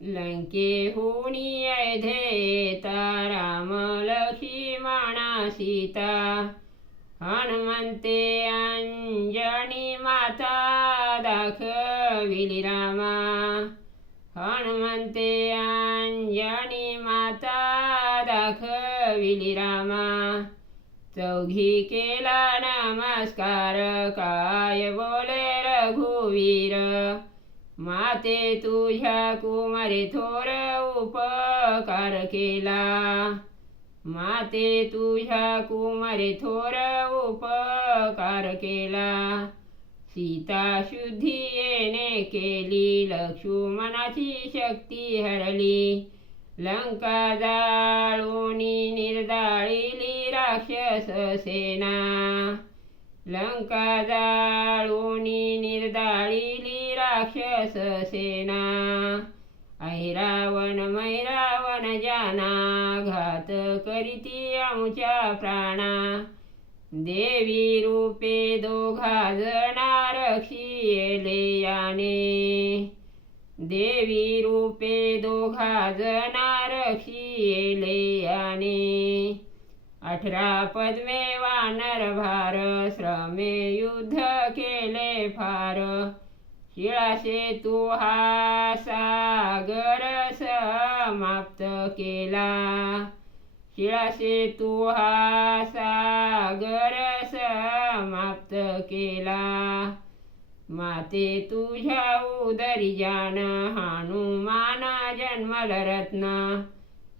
लंकेहूनी अयोध्येता राम लक्ष्मणा सीता हनुमंते अंजनी माता दाखविली रामा हनुमंते अंजनी माता दाखविली रामा चौघी केला नमस्कार काय बोले रघुवीर माते तुझ्या कुमारी थोर उपकार केला माते तुझ्या कुमारी थोर उपकार केला सीता शुद्धी येणे केली लक्ष्मणाची शक्ती हरली लंका जाळूनी निर्दाळिली राक्षस सेना लंका जाळूनी निर्दाळिली राक्षस सेना ऐरावण मैरावण जाना घात करीती आमच्या प्राणा देवी रूपे दोघा जना रक्षिले याने देवी रूपे दोघा जना रक्षिले याने 18 पद्मे वानर भार श्रमे युद्ध केले फार शिळासेतू हा सागर समाप्त केला शिळासेतू हा सागर समाप्त केला माते तुझ्या उदरी जान हनुमान जन्मल रत्न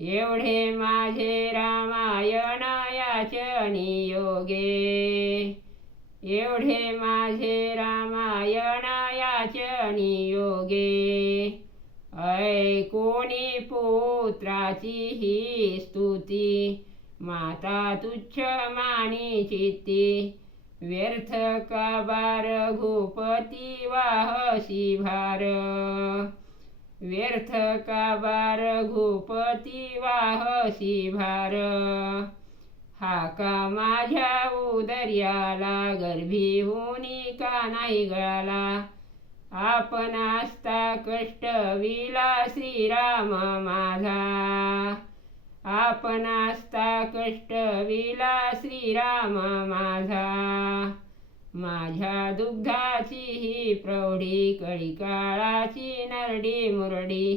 एवढे माझे रामायण याचनी योगे एवढे माझे रामायण याचनी योगे ऐकोनी पुत्राची ही स्तुती माता तुच्छ मानी चित्ती व्यर्थ का बार घुपती वाहसी भार व्यर्थ का बार घुपती वाहसी भार हाका माझ्या उदर्याला गर्भी होनी का नाही गळाला आपण असता कष्ट विला श्रीराम माझा आपण असता कष्ट विला श्रीराम माझा माझ्या दुग्धाची ही प्रौढी कळी काळाची नरडी मुरडी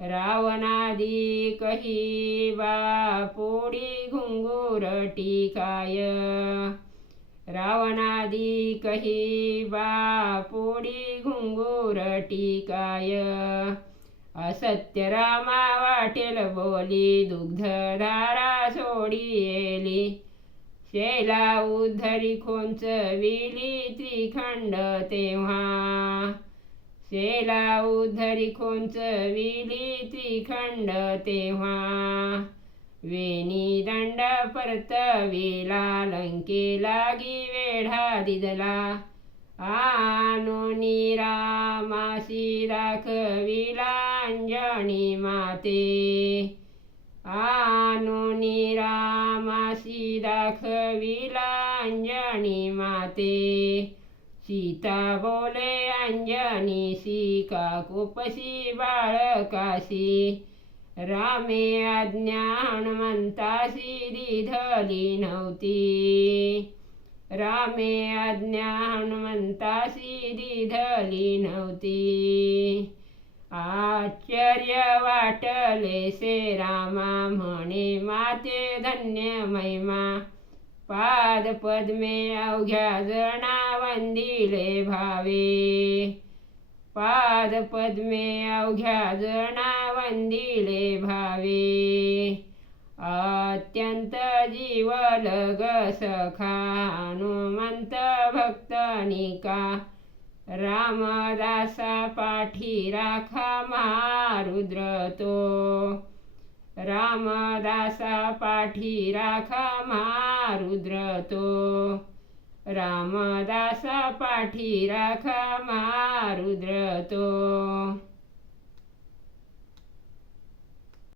रावणादी कही बापोडी घुंगुरटी काय रावणादी कही बापोडी घुंगुरटी काय असत्य रामा वाटेल बोली दुग्धधारा सोडी येली शैला उद्धरी खोंच विली त्रिखंड तेव्हा शैला उद्धरी खोंच विली त्रिखंड तेव्हा वेणी दंड परतविला लंके लागी वेढा दिदला आनुनी रामासी दाखविला अंजनी माते आनुनी रामासी दाखविला अंजनी माते सीता बोले अंजनीसी का कुपसी बाळकासी रामे आज्ञा हनुमंतासी दिधली नव्हती रामे आज्ञा हनुमंतासी दिधली नव्हती आश्चर्य वाटले से रामा म्हणे माते धन्य महिमा पाद पद्मे अवघ्या जना वंदिले भावे पाद पद्मे अवघ्या जना वंदिले भावे अत्यंत जीवलग सखा हनुमंत भक्तनिका रामदासा पाठी राखा महारुद्र तो रामदासा पाठी राखा महारुद्र तो रामदासा पाठी राखा महारुद्र तो